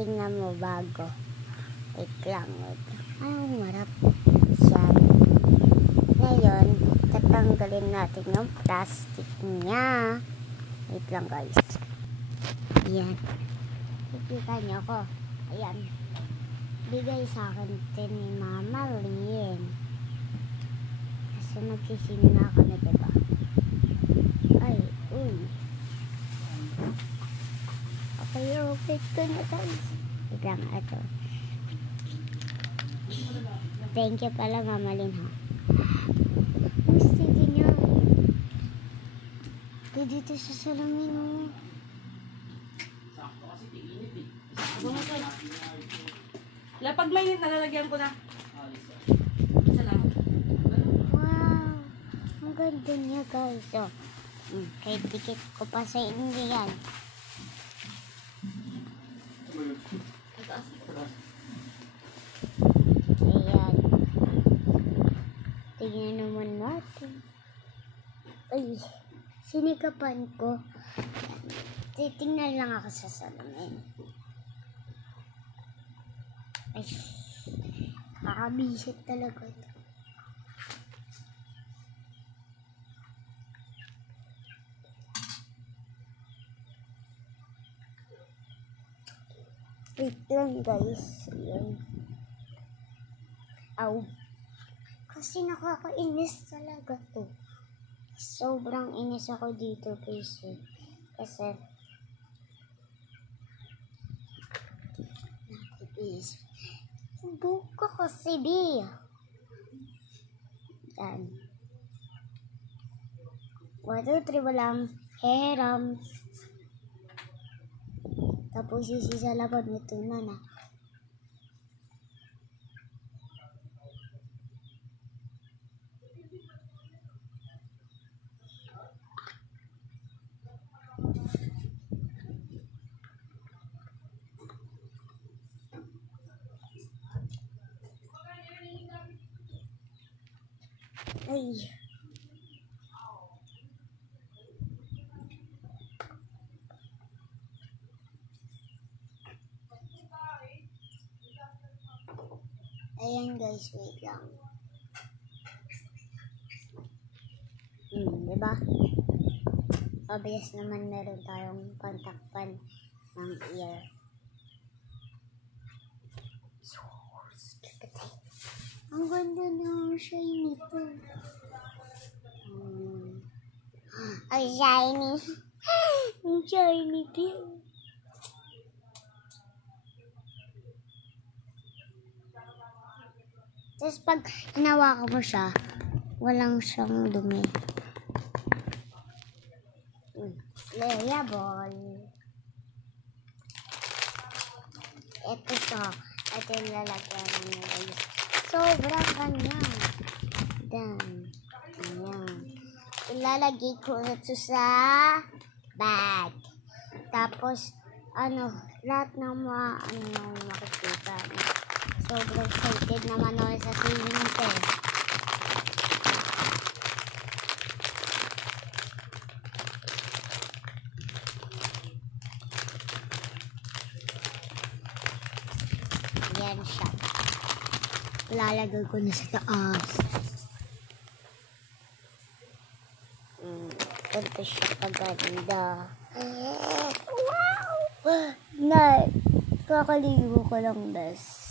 tingnan mo bago. Wait lang. Ay, marap. Yan. Ngayon, tatanggalin natin yung plastic niya. Wait lang guys. Ayan. Kikita niyo ako. Ayan. Bigay sa akin din ni Mama Lynn. Kasi magsisim na kami, diba? Ay, uy. Okay ko na guys. Wait lang, ito. Thank you pala, Mama Lynn, ha? Gusto niya. Dito sa salamin, oh. Pag mainit, nalalagyan ko na. Salamat. Wow. Ang ganda niya, guys. Oh. Kahit dikit ko pa sa inyo yan. Ayan. Tingnan naman natin. Ay, sinikapan ko. Titingnan lang ako sa salamin. Ay, kakabisit talaga ito. Wait lang guys. Ayan. Aw. Kasi nakakainis talaga to. Sobrang inis ako dito guys. Kasi nakakainis. Buka kasi B. Yan. 1, 2, 3 walang heram. Tapos isi sa laban ito na. Ay. Ayan guys, wait lang. Diba? Obvious naman meron tayong pantakpan ng ear. Ang ganda ng shiny nito. Ang shiny. Ang shiny din. Tapos pag hinawakan mo siya, walang siyang dumi. Playable. Ito siya. Ito yung lalagyan namin guys. Sobrang kanya. Dan. Ayan. Ilalagay ko ito sa bag. Tapos, lahat ng mga, makikita. Sobrang excited naman ako sa swimming pool. Yan siya. Lalagay ko na sa taas. Ito siya kaganda. Wow! Nay, kakaligo ko lang, bes.